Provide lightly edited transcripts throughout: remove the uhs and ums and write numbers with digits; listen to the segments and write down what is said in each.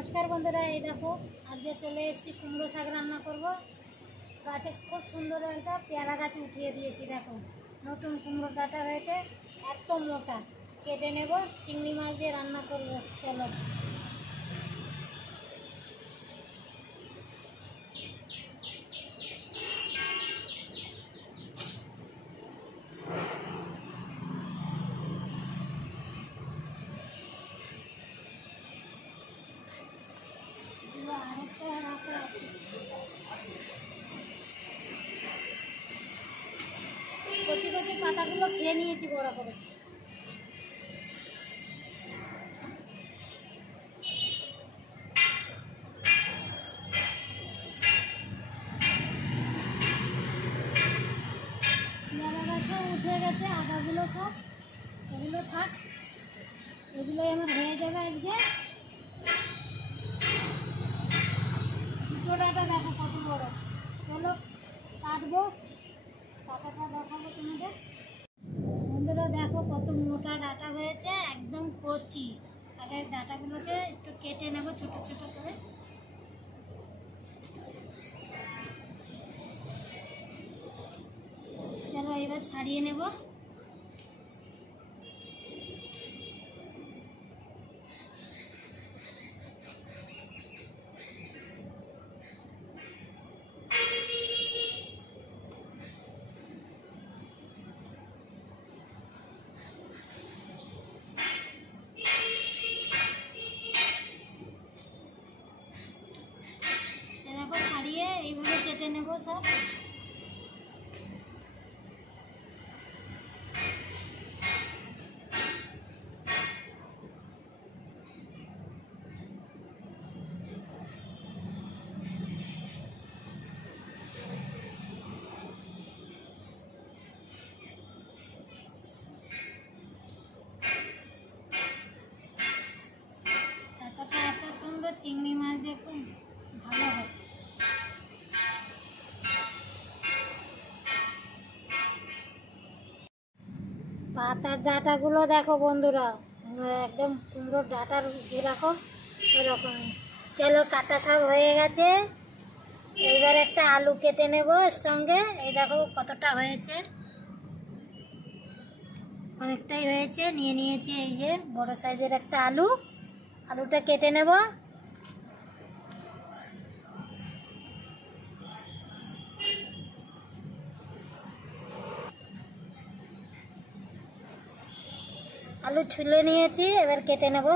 नमस्कार बंधुरा ये देखो आज चले कुमड़ो शाक रान्ना करब। गाचे खूब सुंदर एक पेयारा गाछ उठिए दिएछि देखो नतून कुमड़ो डाटा हয়েছে एत मोटा केटे नेब चिंगड़ी माछ दिए रान्ना करब। चलो कचि कचि पातागुलो खेয়ে নিয়েছি বড় করে। পেয়ারা গাছে উঠে গেছে আগাগুলো সব, এগুলো থাক, এগুলোই আমার হয়ে যাবে আজকে। দুটো ডাটা দেখো কত বড়, চলো কাটবো, পাতাটা দেখাবো তোমাদের। বন্ধুরা দেখো কত মোটা ডাটা হয়েছে, একদম কচি। আগে ডাটাগুলোকে একটু কেটে নেব ছোট ছোট করে। চলো এবার ছাড়িয়ে নেব। ছাড়িয়ে এইভাবে কেটে নেব সব। এত সুন্দর চিংড়ি মাছ দেখুন, ভালো হয়। পাতার ডাঁটাগুলো দেখো বন্ধুরা, একদম কুমড়োর ডাঁটার যেরকম ওরকম। চলো কাটা সব হয়ে গেছে, এইবার একটা আলু কেটে নেব এর সঙ্গে। এই দেখো কতটা হয়েছে, অনেকটাই হয়েছে। নিয়ে নিয়েছি এই যে বড় সাইজের একটা আলু, আলুটা কেটে নেব। আলু ছুলে নিয়েছি, এবার কেটে নেব।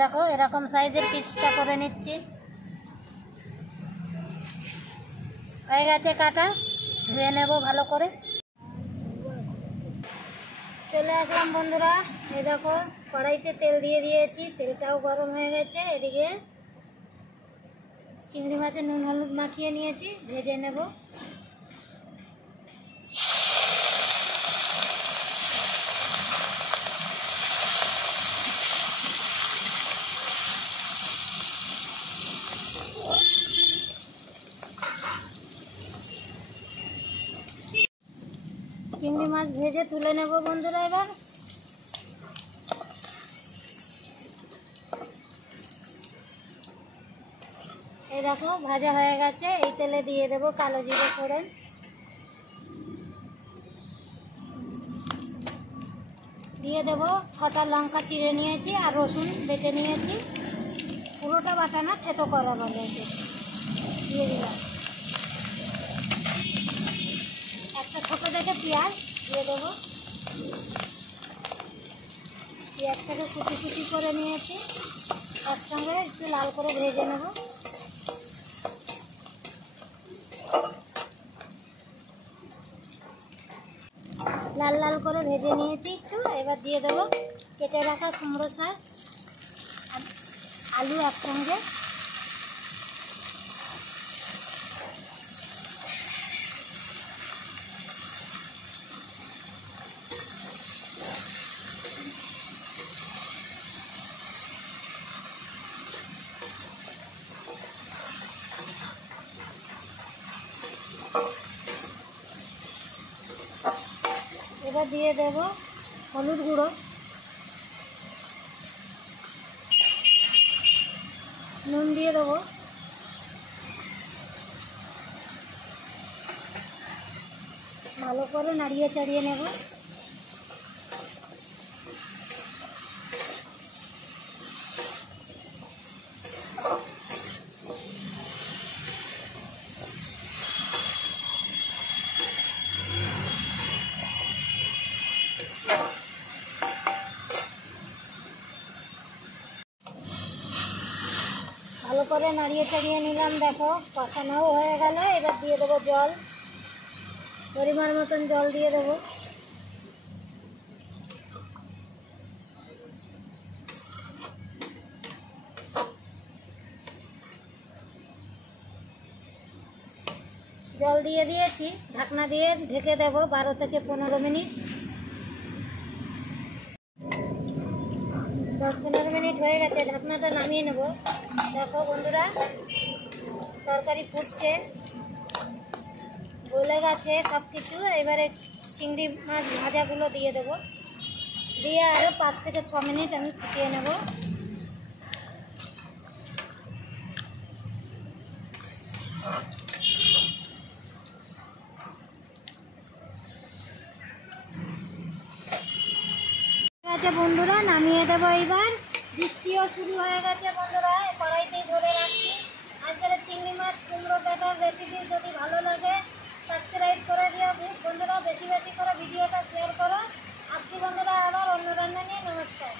দেখো এরকম সাইজের পিসটা করে নিচ্ছি। হয়ে গেছে কাটা, ধুয়ে নেব ভালো করে। চলে আসলাম বন্ধুরা, এই দেখো কড়াইতে তেল দিয়ে দিয়েছি, তেলটাও গরম হয়ে গেছে। এদিকে চিংড়ি মাছের নুন হলুদ মাখিয়ে নিয়েছি, ভেজে নেব। চিংড়ি মাছ ভেজে তুলে নেব বন্ধুরা। এবার এই দেখো ভাজা হয়ে গেছে, এই তেলে দিয়ে দেব কালো জিরে ফোড়ন, দিয়ে দেব 6টা লঙ্কা চিড়ে নিয়েছি আর রসুন বেটে নিয়েছি, পুরোটা বাটা না, থেতো করা বলে। দিয়ে দিলাম একটা ছোটো দেখে পেঁয়াজ দিয়ে দেবো। পেঁয়াজটাকে কুচি কুচি করে নিয়েছি, তার সঙ্গে একটু লাল করে ভেজে নেব। লাল লাল করে ভেজে নিয়েছি একটু। এবার দিয়ে দেবো কেটে রাখা কুমড়ো শাক আর আলু একসঙ্গে। এবার দিয়ে দেব হলুদ গুঁড়ো, নুন দিয়ে দেবো, ভালো করে নাড়িয়ে চাড়িয়ে নেব। ভালো করে নাড়িয়ে চাড়িয়ে নিলাম, দেখো কষানোও হয়ে গেল। এবার দিয়ে দেবো জল, পরিমাণ মতন জল দিয়ে দেবো। জল দিয়ে দিয়েছি, ঢাকনা দিয়ে ঢেকে দেব 12 থেকে 15 মিনিট। 10-15 মিনিট হয়ে গেছে, ঢাকনাটা নামিয়ে নেব। দেখো বন্ধুরা, তরকারি ফুটছে, গলে গেছে সব কিছু। এবারে চিংড়ি মাছ ভাজাগুলো দিয়ে দেবো, দিয়ে আরও 5 থেকে 6 মিনিট আমি ফুটিয়ে নেব। আচ্ছা বন্ধুরা, নামিয়ে দেবো এইবার। বৃষ্টিও শুরু হয়ে গেছে বন্ধুরা, কড়াইতেই ধরে রাখছি। আজকের চিংড়ি মাছ কুমড়ো ডাঁটার রেসিপি যদি ভালো লাগে সাবস্ক্রাইব করে দিও বন্ধুরা, বেশি বেশি করে ভিডিওটা শেয়ার করো। আসছি বন্ধুরা আবার অন্য রান্না নিয়ে। নমস্কার।